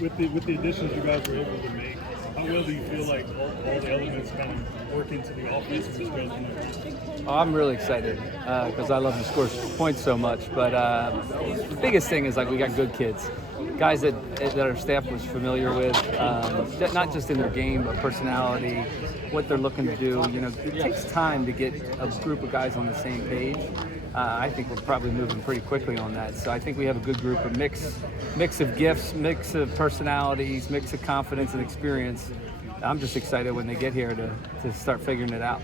With the additions you guys were able to make, how well do you feel like all the elements kind of work into the offense of this guys tonight? Oh, I'm really excited because I love to score points so much. But the biggest thing is like we got good kids, guys that our staff was familiar with, not just in their game but personality, what they're looking to do. You know, it takes time to get a group of guys on the same page. I think we're probably moving pretty quickly on that. So I think we have a good group of mix of gifts, mix of personalities, mix of confidence and experience. I'm just excited when they get here to start figuring it out.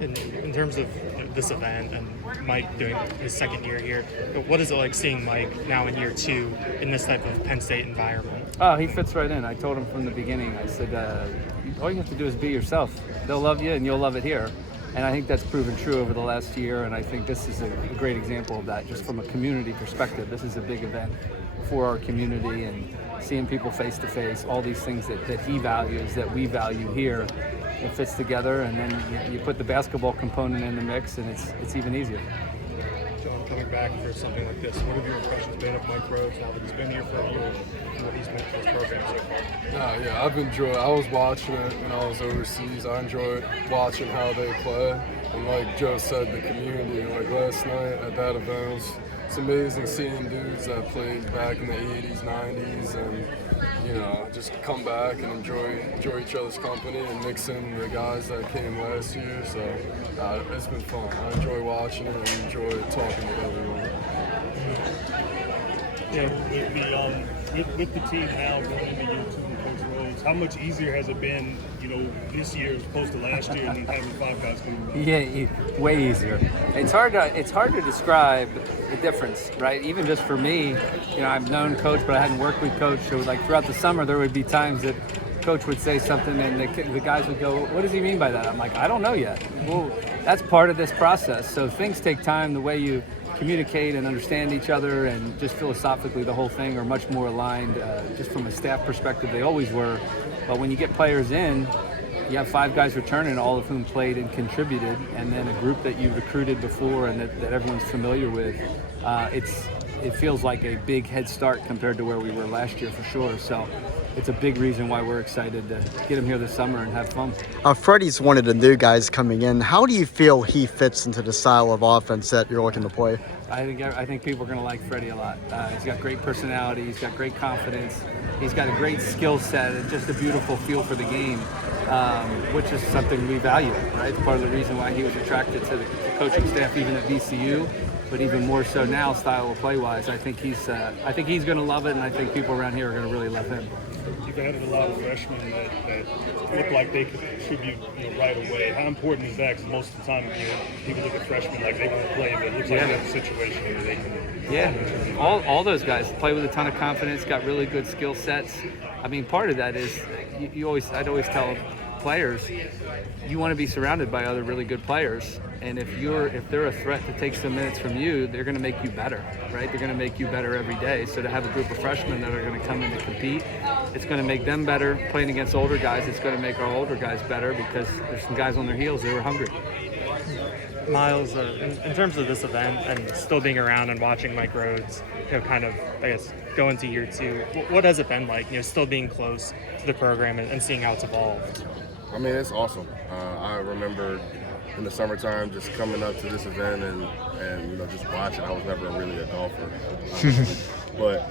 In terms of this event and Mike doing his second year here, what is it like seeing Mike now in year 2 in this type of Penn State environment? Oh, he fits right in. I told him from the beginning, I said, all you have to do is be yourself. They'll love you and you'll love it here. And I think that's proven true over the last year, and I think this is a great example of that, just from a community perspective. This is a big event for our community, and seeing people face to face, all these things that he values, that we value here, it fits together, and then you put the basketball component in the mix, and it's even easier. John, coming back for something like this, what have your impressions been of Mike Rhodes now that he's been here for a year and what he's meant for this program so far? Yeah, I've enjoyed. I was watching it when I was overseas. I enjoyed watching how they play, and like Joe said, the community. Like last night at that event, it's amazing seeing dudes that played back in the '80s, '90s, and just come back and enjoy each other's company and mix in the guys that came last year. So it's been fun. I enjoy watching it and enjoy talking with everyone. Yeah, with the team now going into year 2 with Coach Rhodes, how much easier has it been, this year as opposed to last year, and then having 5 guys come in? Yeah, way easier. It's hard to describe the difference, right? Even just for me, I've known Coach, but I hadn't worked with Coach. So like throughout the summer, there would be times that Coach would say something, and the guys would go, "What does he mean by that?" I'm like, "I don't know yet." Well, that's part of this process. So things take time. The way you communicate and understand each other, and just philosophically the whole thing are much more aligned. Just from a staff perspective, they always were. But when you get players in, you have 5 guys returning, all of whom played and contributed, and then a group that you recruited before and that everyone's familiar with. It feels like a big head start compared to where we were last year for sure. So it's a big reason why we're excited to get him here this summer and have fun. Freddie's one of the new guys coming in. How do you feel he fits into the style of offense that you're looking to play? I think people are going to like Freddie a lot. He's got great personality. He's got great confidence. He's got a great skill set and just a beautiful feel for the game, which is something we value, right? It's part of the reason why he was attracted to the coaching staff even at VCU, but even more so now, style of play-wise. I think he's going to love it, and I think people around here are going to really love him. You've added a lot of freshmen that look like they could contribute right away. How important is that? Because most of the time, people look at freshmen like they want to play, but it looks like they have a situation where they can. Yeah, all those guys play with a ton of confidence, got really good skill sets. I mean, part of that is I'd always tell players, you want to be surrounded by other really good players, and if they're a threat to take some minutes from you, they're going to make you better, right? They're going to make you better every day. So to have a group of freshmen that are going to come in to compete, it's going to make them better. Playing against older guys, it's going to make our older guys better because there's some guys on their heels that were hungry. Myles, in terms of this event and still being around and watching Mike Rhodes, kind of, I guess, go into year 2, what has it been like, still being close to the program and seeing how it's evolved? I mean, it's awesome. I remember in the summertime just coming up to this event and just watching. I was never really a golfer, but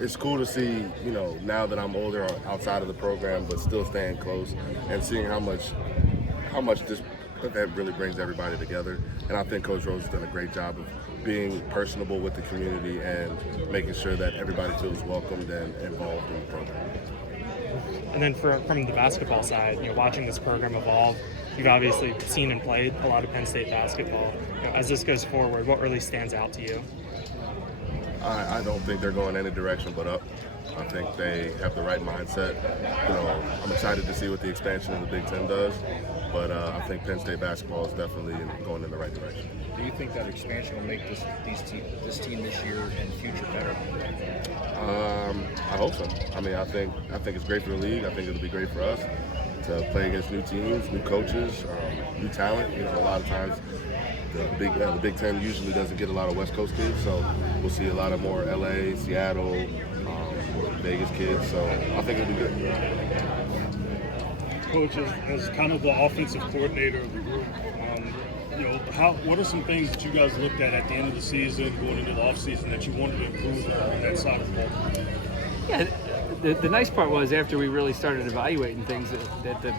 it's cool to see, now that I'm older outside of the program, but still staying close and seeing how much this event really brings everybody together. And I think Coach Rhodes has done a great job of being personable with the community and making sure that everybody feels welcomed and involved in the program. And then from the basketball side, watching this program evolve, you've obviously seen and played a lot of Penn State basketball. As this goes forward, what really stands out to you? I don't think they're going any direction but up. I think they have the right mindset. I'm excited to see what the expansion of the Big Ten does, but I think Penn State basketball is definitely going in the right direction. Do you think that expansion will make this team this year and future better? I hope so. I mean, I think it's great for the league. I think it'll be great for us to play against new teams, new coaches, new talent. A lot of times the Big Ten usually doesn't get a lot of West Coast kids, so we'll see a lot of more LA, Seattle, Vegas kids. So I think it'll be good. Coach, as kind of the offensive coordinator of the group, what are some things that you guys looked at the end of the season, going into the offseason, that you wanted to improve on that side of the ball? Yeah, the nice part was after we really started evaluating things, that the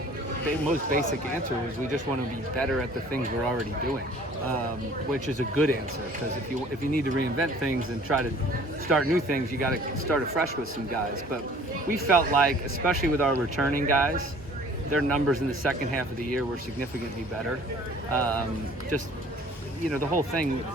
most basic answer was we just want to be better at the things we're already doing, which is a good answer, because if you need to reinvent things and try to start new things, you got to start afresh with some guys. But we felt like, especially with our returning guys, their numbers in the second half of the year were significantly better. The whole thing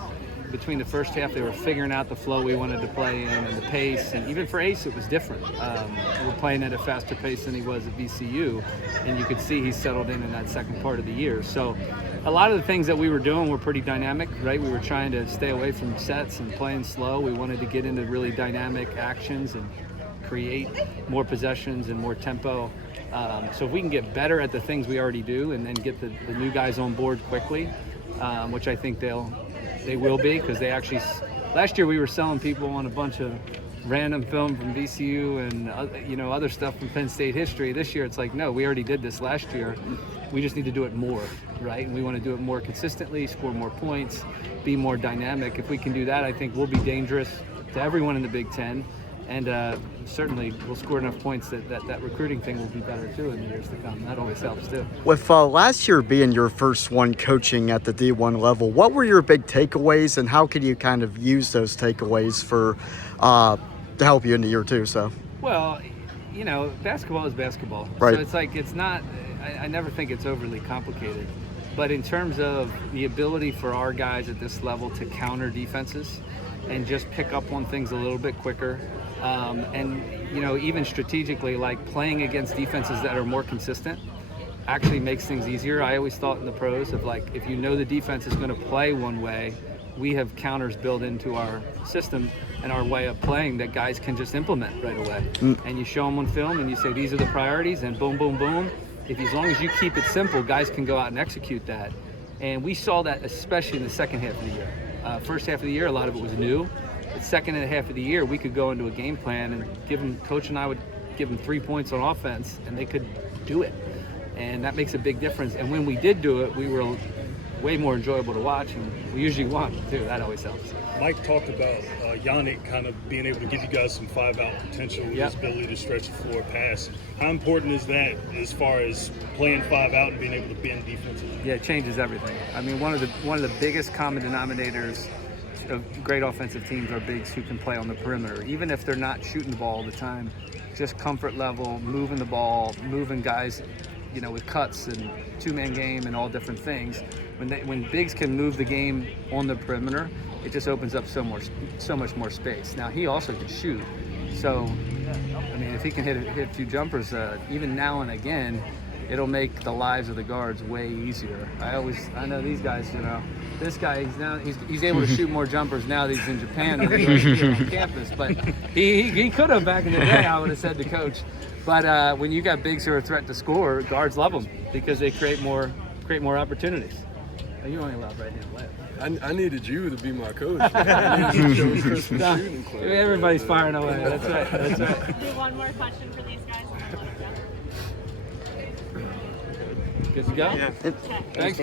between the first half, they were figuring out the flow we wanted to play in and the pace, and even for Ace it was different. We were playing at a faster pace than he was at VCU, and you could see he settled in that second part of the year. So a lot of the things that we were doing were pretty dynamic, right? We were trying to stay away from sets and playing slow. We wanted to get into really dynamic actions and create more possessions and more tempo. So if we can get better at the things we already do and then get the new guys on board quickly, which I think they will be, because they actually, last year we were selling people on a bunch of random film from VCU and other stuff from Penn State history. This year it's like, no, we already did this last year. We just need to do it more, right? And we want to do it more consistently, score more points, be more dynamic. If we can do that, I think we'll be dangerous to everyone in the Big Ten. And certainly we'll score enough points that recruiting thing will be better too in the years to come. That always helps too. With last year being your first one coaching at the D1 level, what were your big takeaways, and how could you kind of use those takeaways for to help you in the year two? So, well, basketball is basketball. Right. So it's like, it's not, I never think it's overly complicated. But in terms of the ability for our guys at this level to counter defenses and just pick up on things a little bit quicker, and even strategically, like playing against defenses that are more consistent actually makes things easier. I always thought in the pros of, like, if the defense is going to play one way, we have counters built into our system and our way of playing that guys can just implement right away. And you show them on film and you say, these are the priorities, and boom, boom, boom. As long as you keep it simple, guys can go out and execute that. And we saw that especially in the second half of the year. First half of the year, a lot of it was new. The second half of the year, we could go into a game plan and Coach and I would give them 3 points on offense, and they could do it. And that makes a big difference. And when we did do it, we were way more enjoyable to watch, and we usually won too. That always helps. Mike talked about Yannick kind of being able to give you guys some 5-out potential, his ability to stretch the floor pass. How important is that as far as playing 5-out and being able to bend defensively? Yeah, it changes everything. I mean, one of the biggest common denominators of great offensive teams are bigs who can play on the perimeter, even if they're not shooting the ball all the time. Just comfort level, moving the ball, moving guys, with cuts and two-man game and all different things. When bigs can move the game on the perimeter, it just opens up so much more space. Now, he also can shoot. So, I mean, if he can hit a few jumpers, even now and again, it'll make the lives of the guards way easier. I know these guys, this guy, he's able to shoot more jumpers now that he's in Japan than he was here on campus. But he could have back in the day, I would have said to Coach. But when you got bigs who are a threat to score, guards love them because they create more opportunities. You only allowed right hand left. I needed you to be my coach. I needed to show Crispin shooting club. Everybody's firing away. That's right. Do one more question for these guys. Good to go? Okay. Thanks, guys.